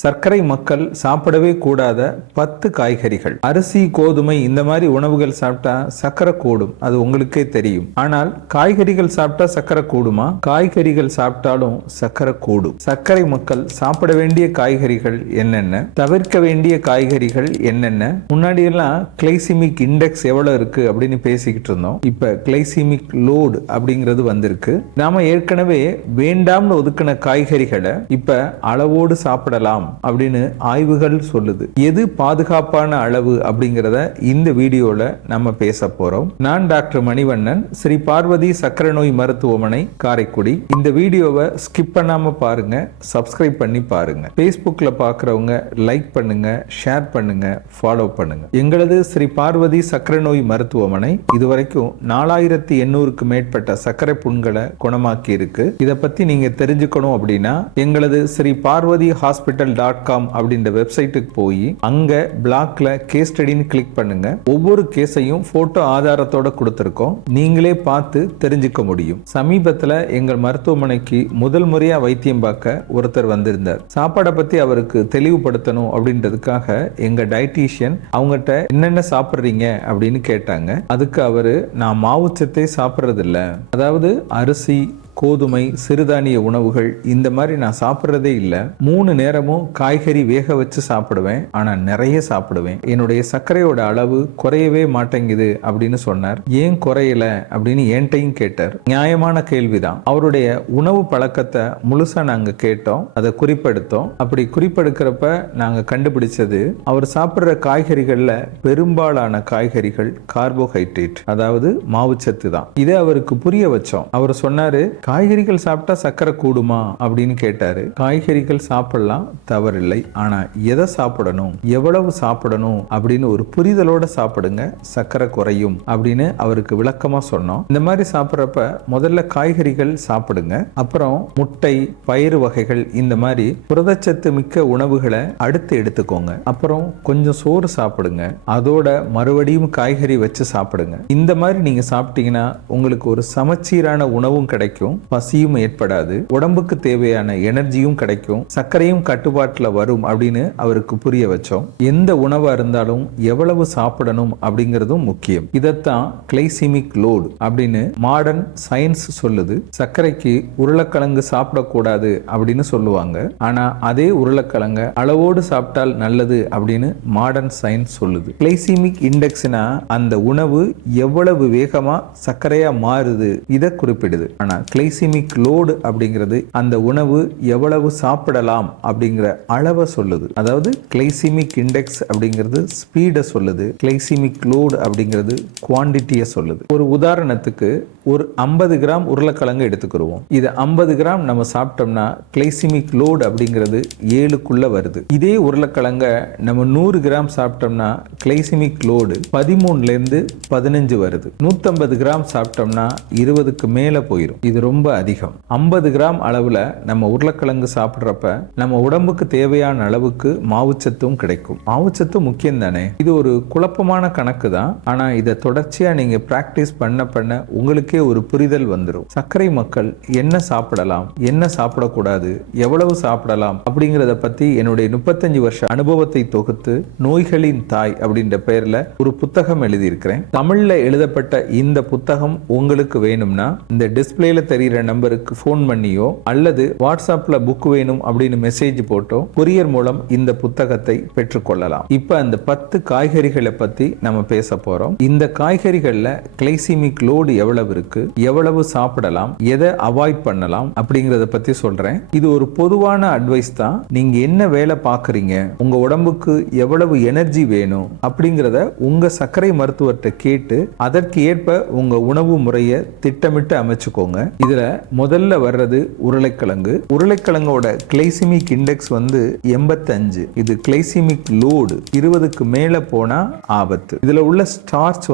சர்க்கரை மக்கள் சாப்பிடவே கூடாத 10 காய்கறிகள். அரிசி, கோதுமை இந்த மாதிரி உணவுகள் சாப்பிட்டா சர்க்கரை கூடும், அது உங்களுக்கே தெரியும். ஆனால் காய்கறிகள் சாப்பிட்டா சர்க்கரை கூடுமா? காய்கறிகள் சாப்பிட்டாலும் சர்க்கரை கூடும். சர்க்கரை மக்கள் சாப்பிட வேண்டிய காய்கறிகள் என்னென்ன, தவிர்க்க வேண்டிய காய்கறிகள் என்னென்ன? முன்னாடி எல்லாம் கிளைசிமிக் இண்டெக்ஸ் எவ்வளவு இருக்கு அப்படின்னு பேசிக்கிட்டு இருந்தோம். இப்ப கிளைசிமிக் லோடு அப்படிங்கிறது வந்திருக்கு. நாம ஏற்கனவே வேண்டாம்னு ஒதுக்கின காய்கறிகளை இப்ப அளவோடு சாப்பிடலாம் அப்படின்னு ஆய்வுகள் சொல்லுது. எது பாதுகாப்பான அளவு அப்படிங்கறத இந்த வீடியோல நம்ம பேச போறோம். நான் டாக்டர் மணிவண்ணன், ஸ்ரீ பார்வதி சர்க்கரை நோய் மருத்துவமனை, காரைக்குடி. இந்த வீடியோவை ஸ்கிப் பண்ணாம பாருங்க, சப்ஸ்கிரைப் பண்ணி பாருங்க. Facebookல பாக்குறவங்க லைக் பண்ணுங்க, ஷேர் பண்ணுங்க, ஃபாலோ பண்ணுங்க. எங்களது ஸ்ரீ பார்வதி சர்க்கரை நோய் மருத்துவமனை இதுவரைக்கும் 4800க்கு மேற்பட்ட சர்க்கரை புண்களை குணமாக்கி இருக்கு. இதை பத்தி நீங்க தெரிஞ்சுக்கணும் அப்படின்னா எங்களது ஸ்ரீ பார்வதி ஹாஸ்பிட்டல் .com அப்படின்ற வெப்சைட்டுக்கு போய் அங்க பிளாக்ல கேஸ் ஸ்டடின்னு கிளிக் பண்ணுங்க. ஒவ்வொரு கேஸையும் போட்டோ ஆதாரத்தோட கொடுத்திருக்கோம், நீங்களே பார்த்து தெரிஞ்சுக்க முடியும். சமீபத்துல எங்கள் மருத்துவமனைக்கு முதல் முறையா வைத்தியம் பார்க்க ஒருத்தர் வந்திருந்தார். சாப்பாடை பத்தி அவருக்கு தெளிவுபடுத்தணும் அப்படின்றதுக்காக எங்க டயட்டீஷியன் அவங்ககிட்ட என்னென்ன சாப்பிட்றீங்க அப்படின்னு கேட்டாங்க. அதுக்கு அவரு, நான் மாவுச்சத்தை சாப்பிட்றது இல்ல, அதாவது அரிசி, கோதுமை, சிறுதானிய உணவுகள் இந்த மாதிரி நான் சாப்பிட்றதே இல்லை. 3 நேரமும் காய்கறி வேக வச்சு சாப்பிடுவேன், ஆனா நிறைய சாப்பிடுவேன். என்னுடைய சர்க்கரையோட அளவு குறையவே மாட்டேங்குது அப்படின்னு சொன்னார். ஏன் குறையல அப்படின்னு என்கிட்டையும் கேட்டார். நியாயமான கேள்விதான். அவருடைய உணவு பழக்கத்தை முழுசா நாங்க கேட்டோம், அதை குறிப்பெடுத்தோம். அப்படி குறிப்பெடுக்கிறப்ப நாங்க கண்டுபிடிச்சது, அவர் சாப்பிட்ற காய்கறிகள்ல பெரும்பாலான காய்கறிகள் கார்போஹைட்ரேட், அதாவது மாவுச்சத்து தான். இதை அவருக்கு புரிய வச்சோம். அவர் சொன்னாரு, காய்கறிகள் சாப்பிட்டா சர்க்கரை கூடுமா அப்படின்னு கேட்டாரு. காய்கறிகள் சாப்பிடலாம், தவறில்லை. ஆனா எதை சாப்பிடணும், எவ்வளவு சாப்பிடணும் அப்படின்னு ஒரு புரிதலோட சாப்பிடுங்க, சர்க்கரை குறையும் அப்படின்னு அவருக்கு விளக்கமா சொன்னோம். இந்த மாதிரி சாப்பிட்றப்ப முதல்ல காய்கறிகள் சாப்பிடுங்க, அப்புறம் முட்டை, பயிறு வகைகள் இந்த மாதிரி புரதச்சத்து மிக்க உணவுகளை அடுத்து எடுத்துக்கோங்க. அப்புறம் கொஞ்சம் சோறு சாப்பிடுங்க, அதோட மறுபடியும் காய்கறி வச்சு சாப்பிடுங்க. இந்த மாதிரி நீங்க சாப்பிட்டீங்கன்னா உங்களுக்கு ஒரு சமச்சீரான உணவும் கிடைக்கும், பசியும் ஏற்படாது, உடம்புக்கு தேவையான எனர்ஜியும் கிடைக்கும், சர்க்கரையும் கட்டுப்பாட்டுல வரும் அப்படின்னு அவருக்கு புரிய வச்சோம். எந்த உணவா இருந்தாலும் எவ்வளவு சாப்பிடணும் அப்படிங்கிறதும் முக்கியம். இதைத்தான் கிளைசிமிக் லோடு அப்படின்னு மாடர்ன் சயின்ஸ் சொல்லுது. சர்க்கரைக்கு உருளைக்கிழங்கு சாப்பிடக்கூடாது அப்படின்னு சொல்லுவாங்க, ஆனா அதே உருளைக்கிழங்க அளவோடு சாப்பிட்டால் நல்லது அப்படின்னு மாடர்ன் சயின்ஸ் சொல்லுது. கிளைசிமிக் இண்டெக்ஸ்னா அந்த உணவு எவ்வளவு வேகமா சர்க்கரையா மாறுது இதை குறிப்பிடுது. ஆனா கிளைசிமிக் லோடு அப்படிங்கிறது அந்த உணவு எவ்வளவு சாப்பிடலாம் அப்படிங்கிற அளவை சொல்லுது. அதாவது கிளைசிமிக் இண்டெக்ஸ் அப்படிங்கிறது ஸ்பீடை சொல்லுது, கிளைசிமிக் லோடு அப்படிங்கிறது குவாண்டிட்டியை சொல்லுது. ஒரு உதாரணத்துக்கு ஒரு 50 கிராம் உருளைக்கிழங்கு எடுத்துக்கிடுவோம். இது 50 கிராம் நம்ம சாப்பிட்டோம்னா கிளைசிமிக் லோடு அப்படிங்கிறது 7க்குள்ள வருது. இதே உருளைக்கிழங்க நம்ம 100 கிராம் சாப்பிட்டோம்னா கிளைசிமிக் லோடு 13ல இருந்து 15 வருது. 150 கிராம் சாப்பிட்டோம்னா 20க்கு மேல போயிடும். இது ரொம்ப அதிகம். 50 கிராம் அளவுல நம்ம உருளைக்கிழங்கு சாப்பிட்றப்ப நம்ம உடம்புக்கு தேவையான அளவுக்கு மாவுச்சத்தும் கிடைக்கும். மாவுச்சத்து முக்கியம் தானே. இது ஒரு குழப்பமான கணக்கு தான், ஆனா இதை தொடர்ச்சியா நீங்க பிராக்டிஸ் பண்ண பண்ண உங்களுக்கே ஒரு புரிதல் வந்துடும். சர்க்கரை மக்கள் என்ன சாப்பிடலாம், என்ன சாப்பிடக்கூடாது, எவ்வளவு சாப்பிடலாம் அப்படிங்கறத பத்தி என்னுடைய 35 வருஷ அனுபவத்தை தொகுத்து நோய்களின் தாய் அப்படின்ற பெயர்ல ஒரு புத்தகம் எழுதியிருக்கிறேன். தமிழ்ல எழுதப்பட்ட இந்த புத்தகம் உங்களுக்கு வேணும்னா இந்த டிஸ்பிளேல தெரிகிற நம்பருக்கு ஃபோன் பண்ணியோ அல்லது வாட்ஸ்அப்ல புக் வேணும் அப்படின்னு மெசேஜ் போட்டோ கொரியர் மூலம் இந்த புத்தகத்தை பெற்றுக்கொள்ளலாம். இப்ப அந்த 10 காய்கறிகளை பத்தி நம்ம பேச போறோம். இந்த காய்கறிகள்ல கிளைசிமிக் லோடு எவ்வளவு இருக்கு, எவ்வளவு சாப்பிடலாம், எதை அவாய்ட் பண்ணலாம் அப்படிங்கறத பத்தி சொல்றேன். இது ஒரு பொதுவான அட்வைஸ் தான். நீங்க என்ன வேலை பாக்குறீங்க, உங்க உடம்புக்கு எவ்வளவு எனர்ஜி வேணும் அப்படிங்கறத உங்க சர்க்கரை மருத்துவர்கிட்ட கேட்டு அதற்கு ஏற்ப உங்க உணவு முறையை திட்டமிட்டு அமைச்சுக்கோங்க. இதுல முதல்ல வர்றது உருளைக்கிழங்கு. உருளைக்கிழங்கோட கிளைசிமிக் இண்டெக்ஸ் 85. இது கிளைசிமிக் லோடு 20க்கு மேல போனா ஆபத்து. இதுல உள்ள ஸ்டார்ச்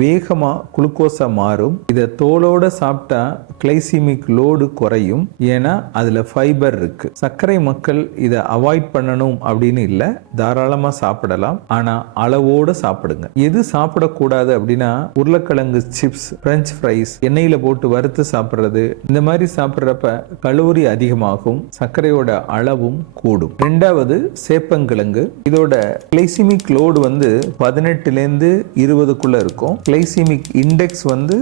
வேகமா குளுக்கோஸா மாறும், இதை தோலோட சாப்பிட்டா கிளைசிமிக் லோடு குறையும், ஏன்னா அதுல ஃபைபர் இருக்கு. சர்க்கரை மக்கள் இதை அவாய்ட் பண்ணணும் அப்படின்னு இல்லை, தாராளமா சாப்பிடலாம், ஆனா அளவோட சாப்பிடுங்க. எது சாப்பிடக்கூடாது அப்படின்னா உருளைக்கிழங்கு சிப்ஸ், பிரெஞ்ச் ஃப்ரைஸ், எண்ணெயில போட்டு வறுத்து சாப்பிடுறது, இந்த மாதிரி சாப்பிட்றப்ப கலோரி அதிகமாகும், சர்க்கரையோட அளவும் கூடும். ரெண்டாவது சேப்பங்கிழங்கு. இதோட கிளைசிமிக் லோடு 18 20க்குள்ள இருக்கும். Glycaemic index 70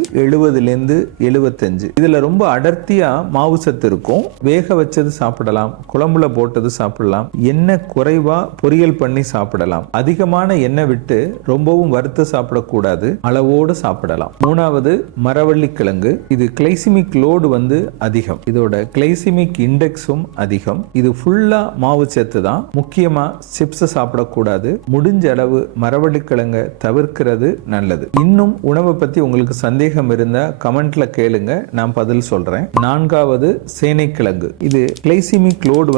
75. இதுல ரொம்ப அடர்த்தியா மாவு சத்து இருக்கும். வேக வச்சது சாப்பிடலாம், குழம்புல போட்டது சாப்பிடலாம், எண்ணெய் குறைவா பொரியல் பண்ணி சாப்பிடலாம். அதிகமான எண்ணெய் விட்டு ரொம்பவும் வறுத்து சாப்பிடக்கூடாது, அளவோடு சாப்பிடலாம். மூணாவது மரவள்ளி கிழங்கு. இது கிளைசிமிக் லோடு அதிகம், இதோட கிளைசிமிக் இண்டெக்ஸும் அதிகம். இது ஃபுல்லா மாவு சத்து தான். முக்கியமா சிப்ஸ் சாப்பிடக்கூடாது. முடிஞ்ச அளவு மரவள்ளி கிழங்க தவிர்க்கிறது நல்லது. இன்னும் உணவை பத்தி உங்களுக்கு சந்தேகம் இருந்தா கமெண்ட்ல கேளுங்க, நான் பதில் சொல்றேன். நான்காவது சேனைக்கிழங்கு. இது கிளைசிமிக் லோடு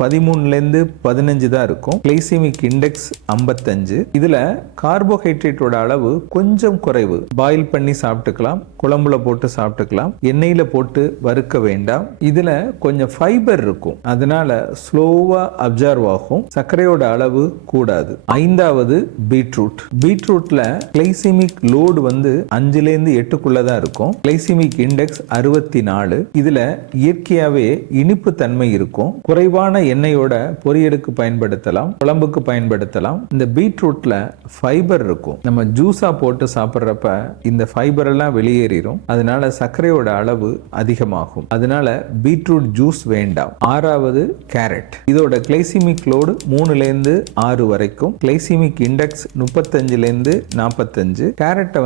13 15 தான் இருக்கும். Glycaemic index 55. இதுல கார்போஹைட்ரேட்டோட அளவு கொஞ்சம் குறைவு. பாயில் பண்ணி சாப்பிட்டுக்கலாம், குழம்புல போட்டு சாப்பிட்டுக்கலாம், எண்ணெயில போட்டு வறுக்க வேண்டாம். இதுல கொஞ்சம் ஃபைபர் இருக்கும், அதனால ஸ்லோவா அப்சர்வ் ஆகும், சர்க்கரையோட அளவு கூடாது. ஐந்தாவது பீட்ரூட். பீட்ரூட்ல கிளைசிமிக் லோடு 5 8க்குள்ள தான் இருக்கும். Glycaemic index 64. இதுல இயற்கையாவே இனிப்பு தன்மை இருக்கும். குறைவான எண்ணெயோட பொரியலுக்கு பயன்படுத்தலாம், குழம்புக்கு பயன்படுத்தலாம். இந்த பீட்ரூட்ல ஃபைபர் இருக்கும். நம்ம ஜூஸா போட்டு சாப்பிட்றப்ப இந்த ஃபைபர் எல்லாம் வெளியேறிடும், அதனால சர்க்கரையோட அளவு அதிகமாகும். அதனால பீட்ரூட் ஜூஸ் வேண்டாம். ஆறாவது கேரட். இதோட கிளைசிமிக் லோடு 3 6 வரைக்கும். Glycaemic index 35 45. கேரட்டை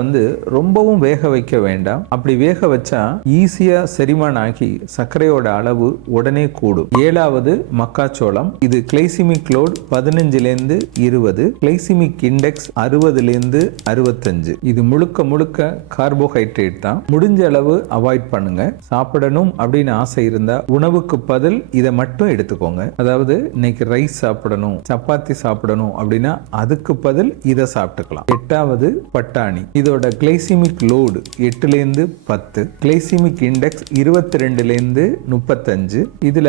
ரொம்பவும் வேக வைக்க வேண்டாம். அப்படி வேக வச்சா ஈஸியா செரிமானம் ஆகி சர்க்கரையோட அளவு உடனே கூடும். ஏழாவது மக்காச்சோளம். இது கிளைசிமிக் லோடு 15 20. Glycaemic index 60 65. இது முழுக்க முழுக்க கார்போஹைட்ரேட் தான். முடிஞ்ச அளவு அவாய்ட் பண்ணுங்க. சாப்பிடணும் அப்படின்னு ஆசை இருந்தா உணவுக்கு பதில் இதை மட்டும் எடுத்துக்கோங்க. அதாவது இன்னைக்கு ரைஸ் சாப்பிடணும், சப்பாத்தி சாப்பிடணும் அப்படின்னா அதுக்கு பதில் இதை சாப்பிட்டுக்கலாம். எட்டாவது பட்டாணி. இதோட கிளைசிமிக் லோடு 8 10. Glycaemic index 22 35. இதுல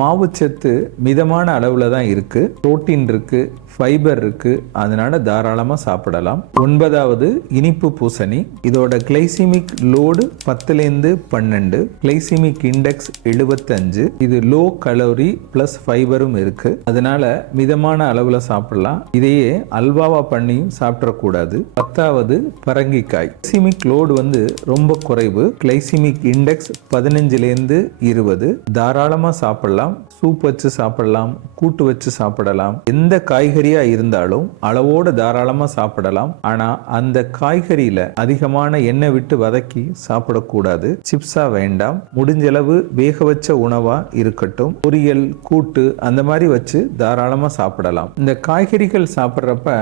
மாவுச்சத்து மிதமான அளவுல தான் இருக்கு, புரோட்டீன் இருக்கு, ஃபைபர் இருக்கு, அதனால தாராளமா சாப்பிடலாம். ஒன்பதாவது இனிப்பு பூசணி. இதோட கிளைசிமிக் லோடு 10 12. Glycaemic index 75. இது லோ கலோரி பிளஸ் ஃபைபரும் இருக்கு, அதனால மிதமான அளவுல சாப்பிடலாம். இதையே அல்வாவா பண்ணி சாப்பிடக்கூடாது. 10வது பரங்கிக்காய். கிளைசிமிக் லோடு ரொம்ப குறைவு. Glycaemic index 15 20. தாராளமா சாப்பிடலாம். சூப் வச்சு சாப்பிடலாம், கூட்டு வச்சு சாப்பிடலாம். எந்த காய்கறியா இருந்தாலும் அளவோட தாராளமா சாப்பிடலாம். ஆனா அந்த காய்கறியில அதிகமான எண்ணெய் விட்டு வதக்கி சாப்பிடக்கூடாது. சிப்ஸா வேண்டாம். முடிஞ்சளவு வேக வச்ச உணவா இருக்கட்டும். பொரியல், கூட்டு அந்த மாதிரி வச்சு தாராளமா சாப்பிடலாம். இந்த காய்கறிகள் சாப்பிட்றப்ப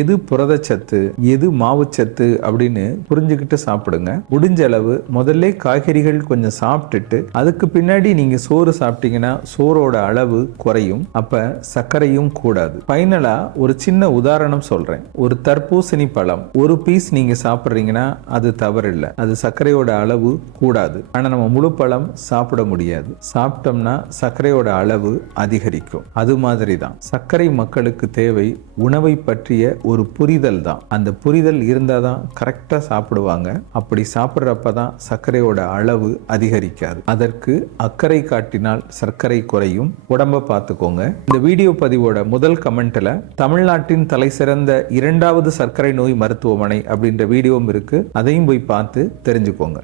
எது புரதச்சத்து எது மாவுச்சத்து அப்படின்னு புரிஞ்சுக்கிட்டு சாப்பிடுங்க. முடிஞ்ச அளவு முதல்ல காய்கறிகள் கொஞ்சம் சாப்பிட்டுட்டு அதுக்கு பின்னாடி நீங்க சோறு சாப்பிட்டீங்கன்னா சோறோட அளவு குறையும், அப்ப சர்க்கரையும் கூடாது. ஃபைனலா ஒரு சின்ன உதாரணம் சொல்றேன். ஒரு தர்பூசணி பழம் ஒரு பீஸ் நீங்க சாப்பிடுறீங்கன்னா அது தவறில்லை, அது சர்க்கரையோட அளவு கூடாது. ஆனா நம்ம முழு பழம் சாப்பிட முடியாது. சாப்பிட்டோம்னா சர்க்கரையோட அளவு அதிகரிக்கும். அது மாதிரி தான் சர்க்கரை மக்களுக்கு தேவை உணவை பற்றிய ஒரு புரிதல் தான். அந்த புரிதல் இருந்தாதான் கரெக்டா சாப்பிடுவாங்க. அப்படி சாப்பிட்றப்பதான் சர்க்கரையோட அளவு அதிகரிக்காது. அதற்கு அக்கறை காட்டினால் சர்க்கரை குறையும். உடம்ப பார்த்துக்கோங்க. இந்த வீடியோ பதிவோட முதல் கமெண்ட்ல தமிழ்நாட்டின் தலை சிறந்த 2வது சர்க்கரை நோய் மருத்துவமனை அப்படின்ற வீடியோவும் இருக்கு, அதையும் போய் பார்த்து தெரிஞ்சுக்கோங்க.